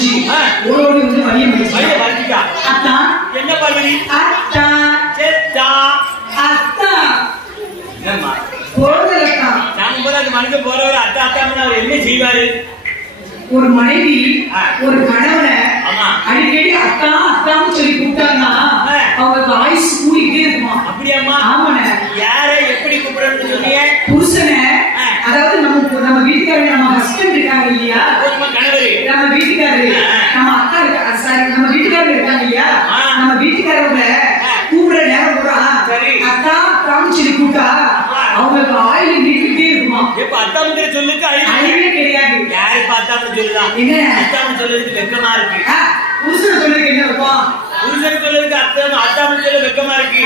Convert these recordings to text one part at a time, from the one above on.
முடிச்சு ஓடி வந்து வழிய முடிச்சு வழிய வச்சிட்டா அத்தா என்ன பண்ணுவீ அத்தா செத்தா அத்தா என்னம்மா போறதா நாம போற அந்த மனுஷன் போறவர் அத்தா அத்தாமனா அவர் என்ன செய்வாரு ஒரு மனைவி ஒரு கணவனை அடிக்கடி அத்தா அத்தான்னு சொல்லி கூப்பிட்டாங்கன்னா அவங்களுக்கு ஆயுசு கூடிக்கிட்டே இருக்குமா அப்படியாம்மா ஆமாண்ணே யாரை எப்படி கூப்பிடணும்னு சொன்னீங்க புருஷனை அதாவது நம்ம வீட்டுக்காரர் நம்ம ஹஸ்பண்ட் இருக்காங்க இல்லையா கணவர் நம்ம வீட்டுக்காரரு நம்ம அக்கா இருக்கா சாரி நம்ம வீட்டுக்காரர் இருக்காங்க இல்லையா நம்ம வீட்டுக்காரரோட கூப்பிடுற நேரம் கூட அத்தா அத்தான்னு சொல்லி கூப்பிட்டா அவங்களுக்கு ஆயுள் நீக்கிட்டே இருக்குமா எப்ப அத்தாமுங்கிற சொல்லுக்கு அழிவே கிடையாது யாரு பார்த்தாலும் சொல்லுதான் என்ன அத்தாமு சொல்றதுக்கு வெக்கமா இருக்கு புருஷன் சொல்றதுக்கு என்ன இருக்கும் புருஷன் சொல்றதுக்கு அத்தாமு சொல்ல வெக்கமா இருக்கு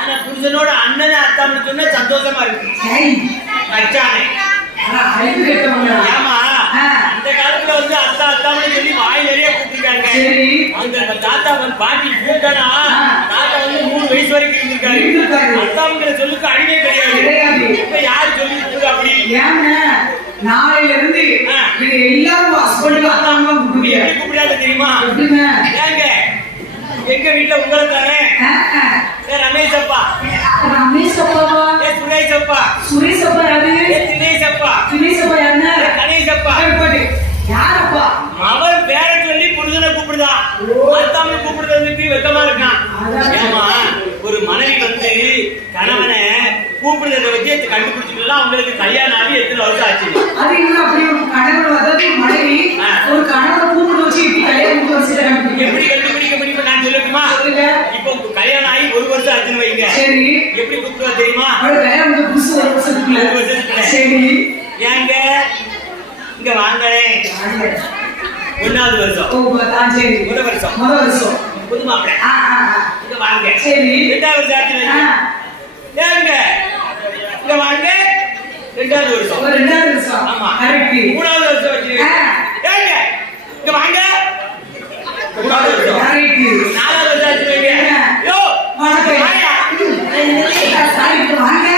ஆனா புருஷனோட அண்ணனை அத்தாமு சொன்னா சந்தோஷமா இருக்கு மச்சானே ஆமா அந்த காலத்துல வந்து அத்தா அத்தாமனு சொல்லி வாய் நிறைய கூப்பிட்டுருக்காங்க அந்த தாத்தா வந்து பாட்டி கூட்டானா தாத்தா வந்து 3 வயசு வரைக்கும் இருந்திருக்காரு அத்தாமுங்கிற சொல்லுக்கு அழிவே கிடையாது இப்ப யாரு சொல்லி அப்படி நாளையில இருந்து எல்லாரும் ஹஸ்பண்ட் அத்தாம கூப்பிடாத தெரியுமா ஏங்க எங்க வீட்டுல உங்களை தானே ரமேஷ் அப்பா ரமேஷ் அப்பாவா சுரேஷ் அப்பா சுரேஷ் அப்பா யாரு தினேஷ் அப்பா தினேஷ் அப்பா யாருன்னா கணேஷ் அப்பா யாரப்பா அவர் பேரை சொல்லி புருஷனை கூப்பிடுதான் அத்தாமனை கூப்பிடுறதுக்கு வெக்கமா இருக்கான் ஏமா ஒரு மனைவி வந்து கணவனை கூப்பிடுறத வச்சு கண்டுபிடிச்சிக்கலாம் அவங்களுக்கு கல்யாணம் ஆகி எத்தனை வருஷம் ஆச்சு அது என்ன அப்படி ஒரு கணவன் அதாவது மனைவி ஒரு கணவனை கூப்பிட வச்சு இப்படி கல்யாணம் வருஷம் எப்படி கண்டுபிடிக்க முடியும் நான் சொல்லட்டுமா இப்போ கல்யாணம் ஆகி 1 வருஷம் ஆச்சுன்னு வைங்க சரி எப்படி கூப்பிடுவா தெரியுமா கல்யாணம் புதுசு 1 வருஷத்துக்குள்ள சரி ஏங்க இங்க வாங்களே 1வது வருஷம் சரி முதல் வருஷம் புது மாப்பிள்ளை இங்க வாங்க சரி 2வது வருஷம் ஆச்சு ஏங்க இங்க வாங்க 2வது வருஷம் 2வது வருஷம் ஆமா கரெக்ட் 3வது வருஷம் வச்சு ஏங்க இங்க வாங்க 3வது வருஷம் கரெக்ட் 4வது வருஷம் ஆச்சு வைங்க யோ வணக்கம் வாயா சாரி வாங்க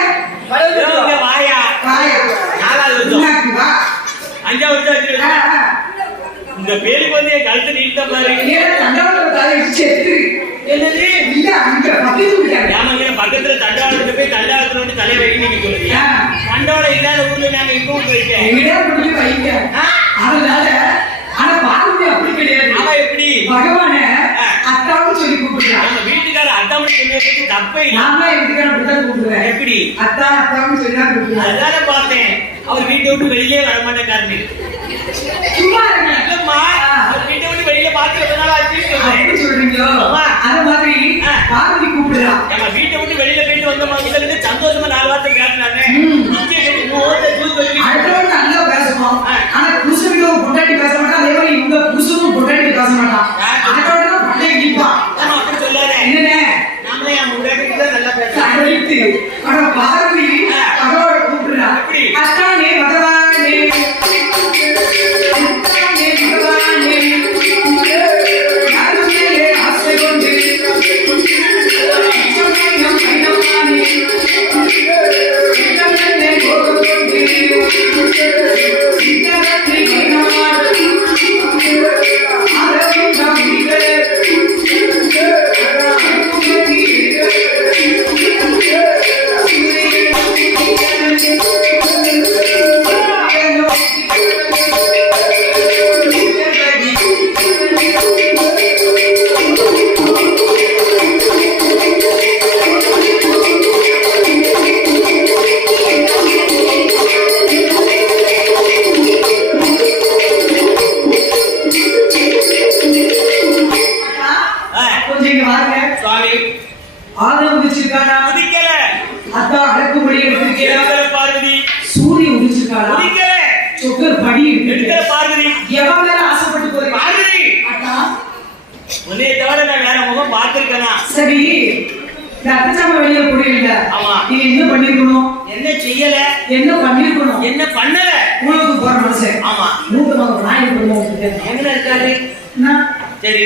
இங்க வாயா 4வது வருஷம் வா 5வது வருஷம் ஆச்சு இந்த பேருக்கு வந்து என் கழுத்து நீட்ட பாரு என்னது இல்ல அங்க பக்கத்துல தண்டவாளத்துல போய் தண்டவாளத்துல வந்து தலையை வைக்க நீங்க சொல்லுங்க தண்டவாளம் இல்லாத ஊர்ல நாங்க இப்பவும் போயிருக்கேன் அதனால ஆனா பாருங்க அப்படி கிடையாது அவன் எப்படி பகவான அத்தாவும் சொல்லி கூப்பிடுறான் நம்ம வீட்டுக்கார அத்தாமனு சொல்லுறதுக்கு தப்பே இல்லை நான் தான் வீட்டுக்கார அப்படித்தான் கூப்பிடுறேன் எப்படி அத்தாவும் சொல்லி தான் கூப்பிடுறேன் அதான பார்த்தேன் அவர் வீட்டை விட்டு வெளியிலே வர மாட்டேங்காரு சும்மா இருங்க இல்லம்மா அவர் வீட்டை விட்டு வெளியில பார்த்து எத்தனை நாள் ஆச்சு சொல்றீங்களோ அந்த மாதிரி பார்வதி கூப்பிடுறா நம்ம வீட்டை விட்டு வெளியில போயிட்டு வந்த மாதிரி சந்தோஷமா 4 வார்த்தை பேசினாங்க அடுத்தவங்க நல்லா பேசணும் ஆனா புருஷனுக்கு பொண்டாட்டி பேச மாட்டான் அதே மாதிரி இவங்க புருஷனும் பொண்டாட்டி பேச மாட்டான் அடுத்தவங்க தான் பண்டைய கிழிப்பான் அப்படி சொல்லாத என்னென்ன நாமளே என் முன்னாடி நல்லா பேசுறேன் ஆனா பார்வதி பகவான கூப்பிடுறா அத்தானே பகவானே சரி அத்தச்சாம வெளியில போடுவீங்க நீங்க என்ன பண்ணிருக்கணும் என்ன செய்யல என்ன பண்ணிருக்கணும் என்ன பண்ணல உங்களுக்கு போற மனுஷன் ஆமா மூத்தமாக நாயக பெருமாள் எங்க இருக்காரு சரி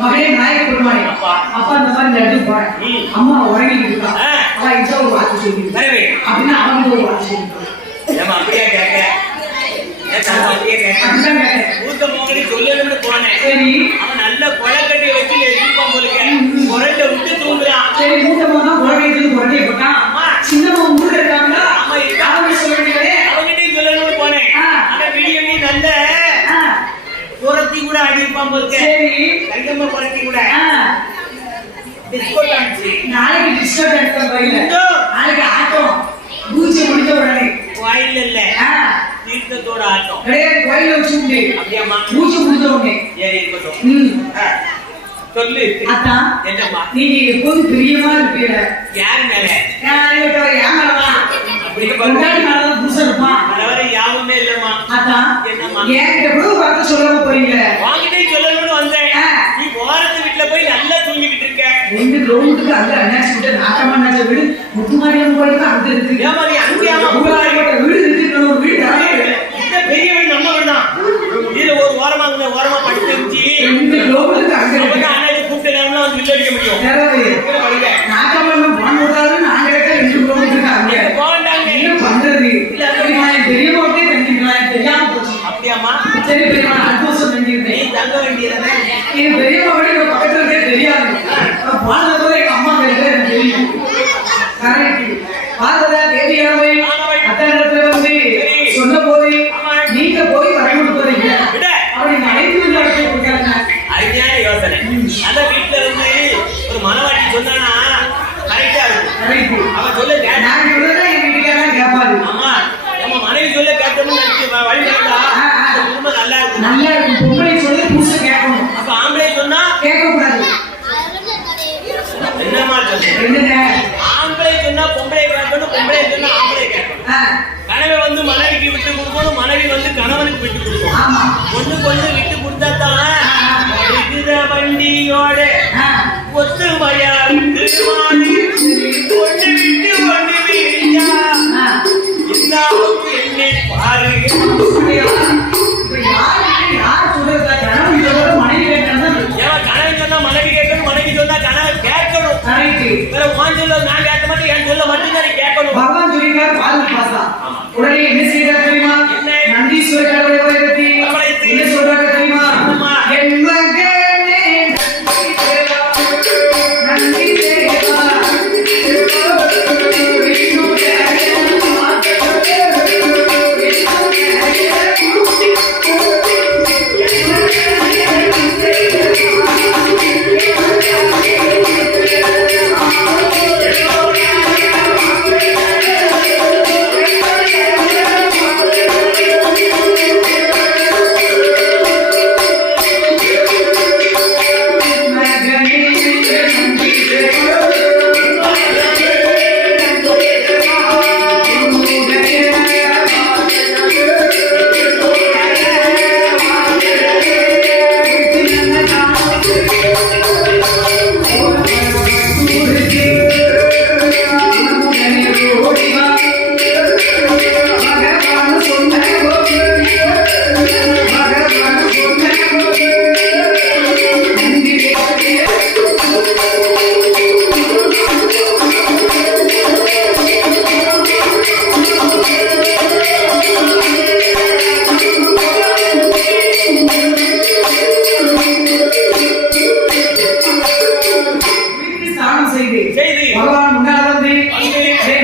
மகனே நாயக பெருமாள் அப்பா அந்த மாதிரி இந்த இடத்துக்கு போறேன் அம்மா உறங்கிட்டு இருக்கா அவ இன்சா ஒரு வார்த்தை சொல்லி அப்படின்னா அவங்க ஒரு வார்த்தை சொல்லி அப்படியா கேட்க கேட்டேன். அதுதான் கேட்டேன். மூத்த மகனை சொல்லணும்னு போனேன். சரி. அவன் நல்ல கொலைக்கட்டையை வச்சு எதிர்ப்பான் போலுக்க. குரட்டை விட்டு தூங்குறான். சரி, மூத்த மகன் குழந்தைய போட்டான். சின்ன மகன் ஊர்ல இருக்காங்களா? ஆமா, அவங்க சொல்ல வேண்டியதே. அவன்கிட்டயும் சொல்லணும்னு போனேன். ஆனா விடிய நல்ல குரத்தி கூட அடிப்பான் போலுக்க. சரி. தங்கம்மா குரத்தி கூட டிஸ்கோ டான்ஸ். நாளைக்கு டிஸ்கோ டான்ஸ் போயில. நாளைக்கு ஆட்டம். பூஜை முடிஞ்ச உடனே. கோயில் இல்ல. தீர்த்தத்தோட ஆட்டம். கிடையாது, கோயில வச்சு உண்டு. அப்படியாம்மா? பூஜை முடிஞ்ச உடனே. ஏறி இருக்கட்டும். சொல்லு. அத்தா, என்னம்மா? நீங்க எப்போதும் பிரியமா இருப்பீங்க. யாரு மேல? அப்படியே கொண்டாடி மேலதான் புதுசா இருப்பான். வர யாவுமே இல்லம்மா. அத்தா, என்னம்மா? என்கிட்ட கூட பார்த்து சொல்லாம போறீங்க. வாங்கிட்டே சொல்லணும்னு வந்தேன். நீ ஓரத்து வீட்டுல போய் நல்லா தூங்கிக்கிட்டு இருக்க. 2 கிலோமீட்டருக்கு அங்க அண்ணாச்சி விட்டு நாட்டமா அண்ணாச்சி வீடு முத்துமாரியம் கோயிலுக்கு அங்க இருக்கு. ஏமா நீ அங்கேயாமா வீடு இருக்கு, ஒரு வீடு இந்த பெரிய வீடு நம்ம வீடு தான். இதுல ஒரு ஓரமா ஓரமா படுத்து இருந்துச்சு. 2 கிலோமீட்டருக்கு அங்க இருக்கு. அண்ணாச்சி கூப்பிட்டு நேரம்னா வந்து வில்ல அடிக்க முடியும். நாட்டமா போன் போட்டாலும் நாங்க 2 கிலோமீட்டருக்கு அங்க போண்டாங்க. என்ன பண்றது? இல்ல பெரிய போட்டே தங்கிக்கலாம், தெரியாம போச்சு. அப்படியாமா? சரி பெரியமா, அடுத்த வருஷம் தங்கிருந்தேன். நீ தங்க வேண்டியதானே? என் பெரியம்மா வீடு பக்கத்துல இருக்கே தெரியாது. வாழ்ந்ததோட எங்க அம்மா பேருக்கு எனக்கு தெரியும். கரெக்ட். பார்த்ததா தேதியானவை அத்தனை வந்து சொன்ன போது நீங்க போய் வரை கொடுப்பீங்க. அப்படி அனைத்து நடத்தி கொடுக்காங்க. அருமையான யோசனை. அந்த வீட்டுல இருந்து ஒரு மனவாட்டி சொன்னா கரெக்டா இருக்கும். கரெக்ட். அவன் சொல்ல நான் சொல்றதா எங்க வீட்டுக்காரன் கேட்பாரு. ஆமா, நம்ம மனைவி சொல்ல கேட்டோம்னு நினைச்சு வழி நடந்தா ரொம்ப நல்லா இருக்கும். நல்லா இருக்கும். பொம்பளை சொல்லி புதுசா கேட்கணும். அப்ப ஆம்பளை சொன்னா கேட்க கூடாது. என்னமா சொல்றேன்? என்னங்க? ஆம்பளை சொன்னா பொம்பளை கேட்கணும், பொம்பளை சொன்னா ஆம்பளை கேட்கணும். கணவன் வந்து மனைவிக்கு விட்டு கொடுக்கணும், மனைவி வந்து கணவனுக்கு விட்டு கொடுக்கணும். ஆமா. ஒண்ணுக்கு விட்டு கொடுத்தா தான் வண்டியோட ஒத்துமையா ஒண்ணு விட்டு ஒண்ணு வீழ்ந்தா எல்லாருக்கும் என்னை பாரு. கணவன் சொன்னா மனைவி கேட்கணும், மனைவி சொன்னா கணவன் கேட்கணும். வேற உன் சொல்ல நான் கேட்க மாட்டேன், என் சொல்ல மட்டும்தான் நீ கேட்கணும். பகவான் சொல்லிருக்கார் பால் பாசா. உடனே என்ன செய்யறாரு தெரியுமா? நந்தீஸ்வர கடவுளை பத்தி என்ன சொல்றாரு தெரியுமா? என் மகனே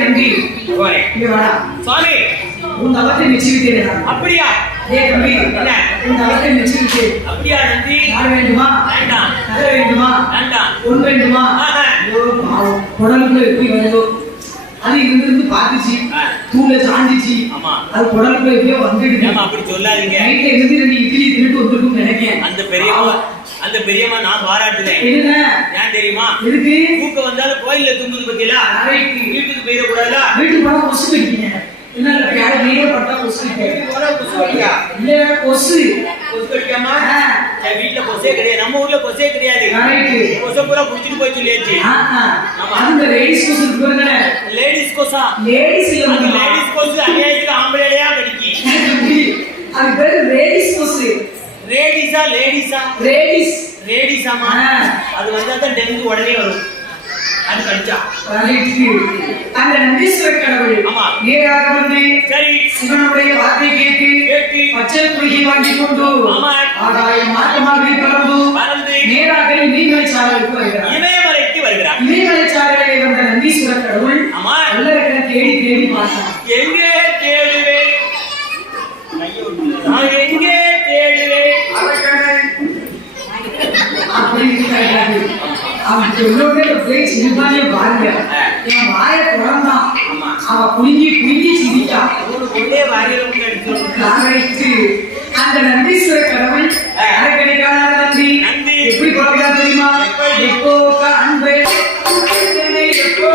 நந்தி தேவா சுவாமி உன் தவத்தை நிச்சயித்தேன். அப்படியா? தம்பி, உன் தவத்தை நிச்சயித்தேன். அப்படியா நந்தி? யார் வேண்டுமா? வேண்டாம். நகை வேண்டுமா? வேண்டாம். பொன் வேண்டுமா? குடலுக்குள்ள எப்படி வருதோ அது இருந்து பார்த்துச்சு, தூள சாஞ்சிச்சு, அது குடலுக்குள்ள எப்படியோ வந்துடுது. அப்படி சொல்லாதீங்க. நைட்ல இருந்து 2 இட்லி திருட்டு வந்துருக்கும் நினைக்கிறேன். அந்த பெரியம்மா நான் பாராட்டுறேன். ஏன் தெரியுமா? எதுக்கு? தூக்கம் வந்தாலும் கோயில்ல தூங்குது பத்தியா? வீட்டுக்கு போயிடக்கூடாதா? வீட்டுக்கு போனா கொசு கடிக்கீங்க. என்ன யாரும் நீரே பட்டா கொசு கடிக்கா? இல்ல கொசு கடிக்காமா? வீட்டுல கொசே கிடையாது. நம்ம ஊர்ல கொசே கிடையாது. கொசை பூரா புடிச்சிட்டு போய் சொல்லியாச்சு. அந்த லேடிஸ் கொசு இருக்குங்க. லேடிஸ் கொசா? லேடிஸ் இல்ல, அந்த லேடிஸ் கொசு அநியாயத்துக்கு ஆம்பளையா கடிக்கி. அது பேரு லேடிஸ் கொசு. லேடிஸா? லேடிஸ். லேடிஸாமா? அது வந்தா தான் டெங்கு உடனே வரும். அது படிச்சா அந்த நந்தீஸ்வர கடவுள் ஆமா. நேராக வந்து சரி சிவனுடைய வார்த்தை கேட்டு பச்சை குறுகி வாங்கி கொண்டு ஆமா. ஆகாயம் மாற்றமாக பறந்து நேராக இமயமலை சாரலுக்கு வருகிறார். இமயமலைக்கு வருகிறார். இமயமலை சாரலை வந்த நந்தீஸ்வர கடவுள் ஆமா. நல்ல தேடி தேடி பார்த்தார். எங்கே தேடுவேன், நான் எங்கே தேடுவேன் அப்படின்னு அவன் சொல்லோட போய் சிரிப்பானே பாருங்க. என் வாய குழந்தான் அவன் குலுங்கி குலுங்கி சிரித்தான். அந்த நந்தீஸ்வர கடவுள் அரைக்கணிக்கான நந்தி எப்படி பார்க்கலாம் தெரியுமா? எப்போ அன்பே எப்போ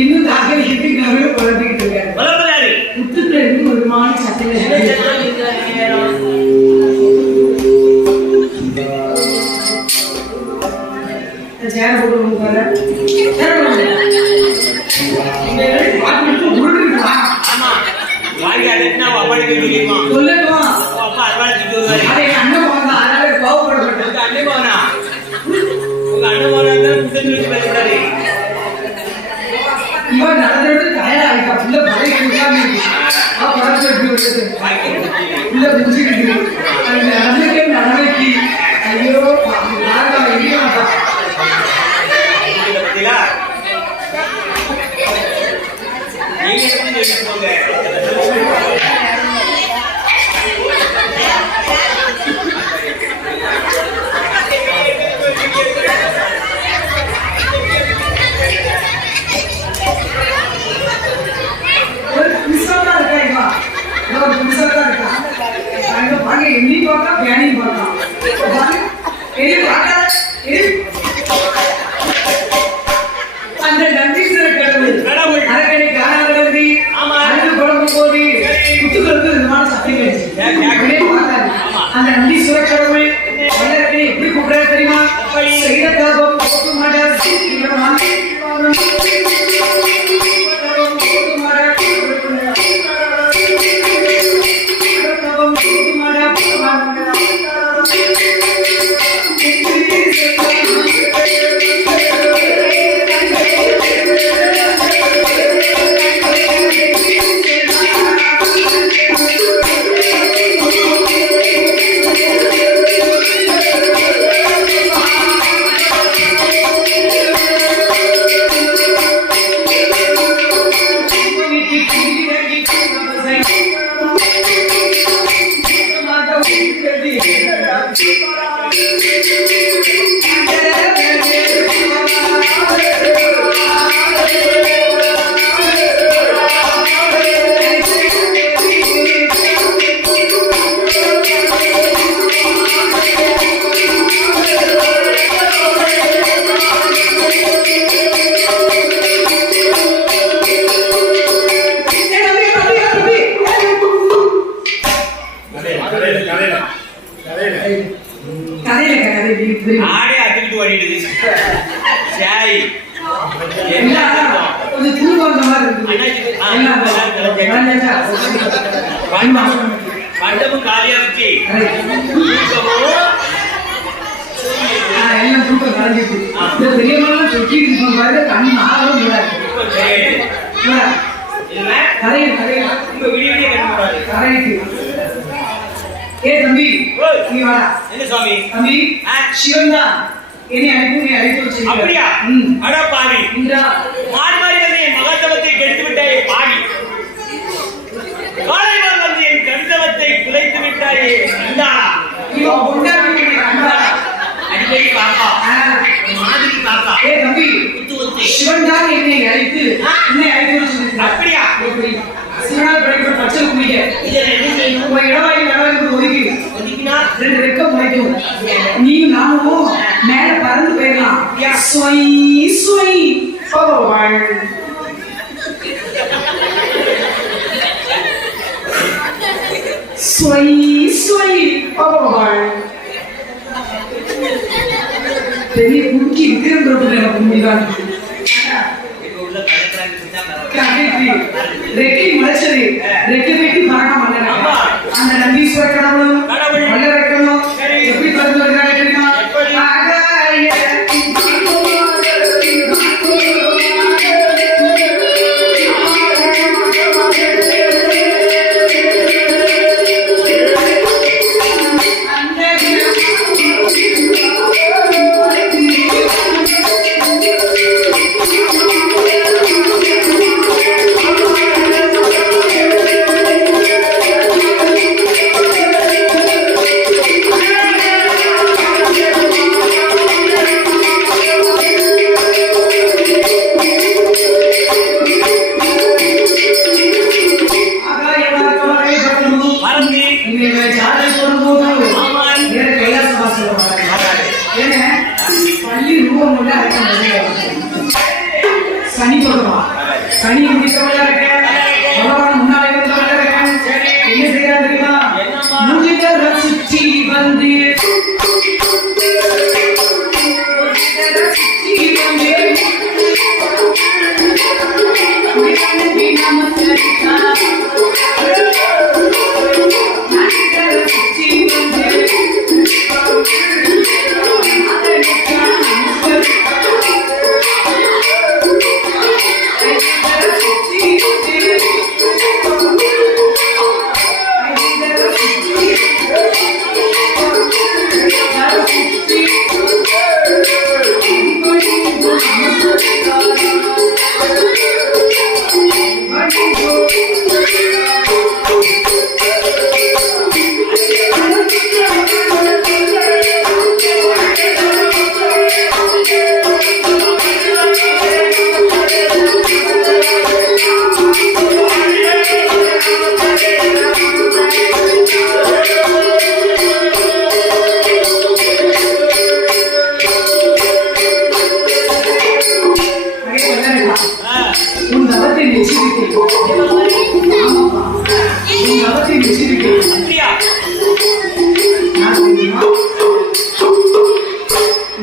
இன்னும் தாக்கல் குழந்தைகிட்டு இருக்காரு. முத்துக்குள்ள இருந்து ஒரு மாலை சட்டையில சேர போட்டு சொல்லட்டும். அண்ணன் போனா அதனால கோவப்படப்பட்டது. அண்ணன் போனா உங்க அண்ணன் போனா இவன் நடந்தது தயாராகிட்டா புள்ள பழைய உள்ள புரிஞ்சுக்கிட்டு நடந்துக்கே நடனைக்கு ஐயோ எண்ணி பார்க்கலாம் பேனிங் பார்க்கலாம் அந்த நந்தீஸ்வர கடவுள் அரக்கனை காணாதது அழுது குழம்பும் போது குத்துக்களுக்கு விதமான சத்தம் கிடைச்சு அந்த நந்தீஸ்வர கடவுள் அரக்கனை எப்படி கூப்பிடாரு தெரியுமா? செய்த தாபம் போட்டு மாட்டார் ஆடே அத்துக்கிட்டு ஓடிடுது. சாய் மண்டபம் காலியா வச்சு கூட்டம் கலந்துட்டு இந்த பெரியவங்க சொக்கி பாருங்க கண்ணு ஆகவும் கூடாது ஏ தம்பி நீ வாடா. என்ன சுவாமி? தம்பி சிவன் தான் என்னை அழைப்பு வச்சு. அப்படியா? அட பாவி, மாறி மாறி வந்து என் மகத்துவத்தை கெடுத்து விட்டாயே பாவி. காலையில் வந்து என் கருத்தவத்தை குலைத்து விட்டாயே இந்தாடா. இவன் கொண்டாடி கண்டாடா அடிக்கடி காக்கா மாதிரி காக்கா. ஏ தம்பி சிவன் தான் என்னை அழைத்து வச்சு. அப்படியா? சிவனால் படைக்கப்பட்ட பச்சை கும்பிக்க உன் இடவாய் ஒதுக்கினா 2 ரெக்கம் முளைக்கும். நீயும் நானும் மேல பறந்து போயிடலாம். பெரிய குறுக்கி இருக்கிற முடிதான் ரெக்கை முளைச்சது. ரெக்கை வெட்டி மரணம் பண்ண அந்த நந்தீஸ்வர கடவுளும் மல்ல வைக்கணும். எப்படி பறந்து வருகிறாங்க தெரியுமா? சனி சொல்லுவான். சனி முடித்தவளா இருக்க முன்னாலே இருக்க என்ன செய்யறாரு தெரியுமா? முஞ்சிதர சுற்றி வந்து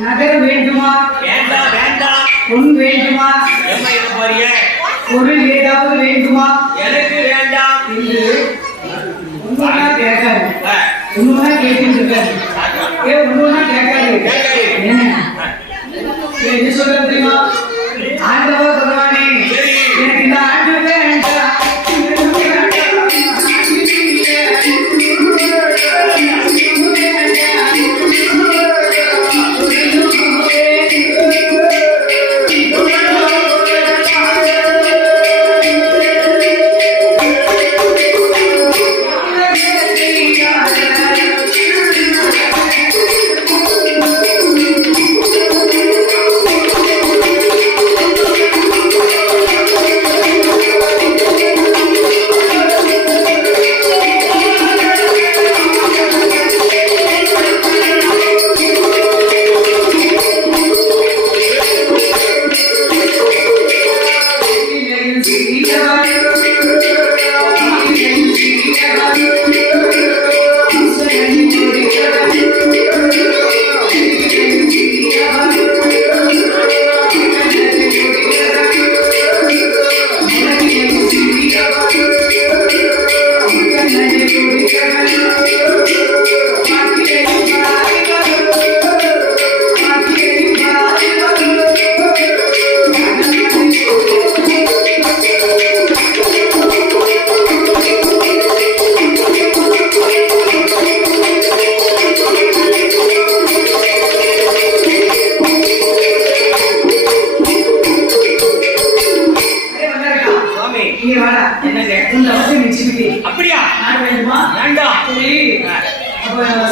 நகர வேண்டுமா? வேண்டாம் வேண்டாம். பொன் வேண்டுமா? பொருள் ஏதாவது வேண்டுமா? எனக்கு வேண்டாம் என்று ஒண்ணுனா கேட்காது. ஒண்ணுனா கேட்டுட்டு இருக்காது. ஒண்ணுனா கேட்காது. என்ன சொல்றது தெரியுமா? ஆண்டவர் பகவானே எனக்கு இந்த ஆண்டு வேண்டாம்.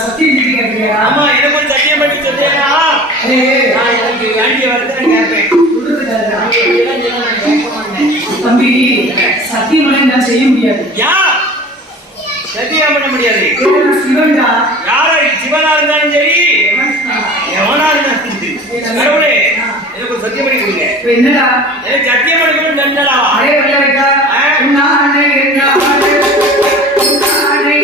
சத்தியம் கேட்கிறீங்க. ஆமா எனக்கு ஒரு சத்தியம் பண்ணி சொன்னேன்னா நான் எனக்கு வேண்டிய வரத்தை நான் கேட்பேன். இதெல்லாம் சொன்னா நான் கேட்க மாட்டேன். தம்பி சத்தியம் நான் செய்ய முடியாது. யா சத்தியம் பண்ண முடியாது. சிவன்டா யாரா சிவனா இருந்தாலும் சரி எவனா இருந்தாலும் சரி கடவுளே எனக்கு ஒரு சத்தியம் பண்ணி கொடுங்க. என்னடா எனக்கு சத்தியம் பண்ணி என்னடா அடே வரலடா நானே நானே நானே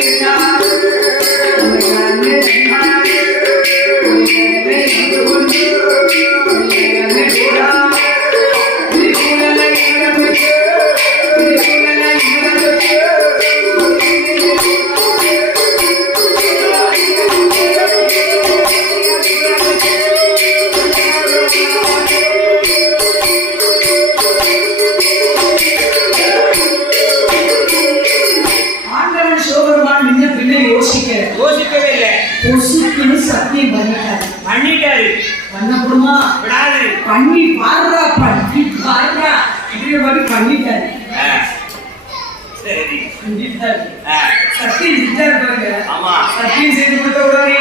யோசிக்கவே இல்லை. பொசுக்குன்னு சத்தியம் பண்ணிட்டாரு. பண்ணிட்டாரு பண்ணப்படுமா விடாது. பண்ணி பாடுறா பண்ணி பாடுறா இப்படி மாதிரி பண்ணிட்டாரு. சரி பண்ணிட்டாரு. ஆ, சத்தியம் செஞ்சாரு பாருங்க. ஆமா சத்தியம் செய்து கொடுத்த உடனே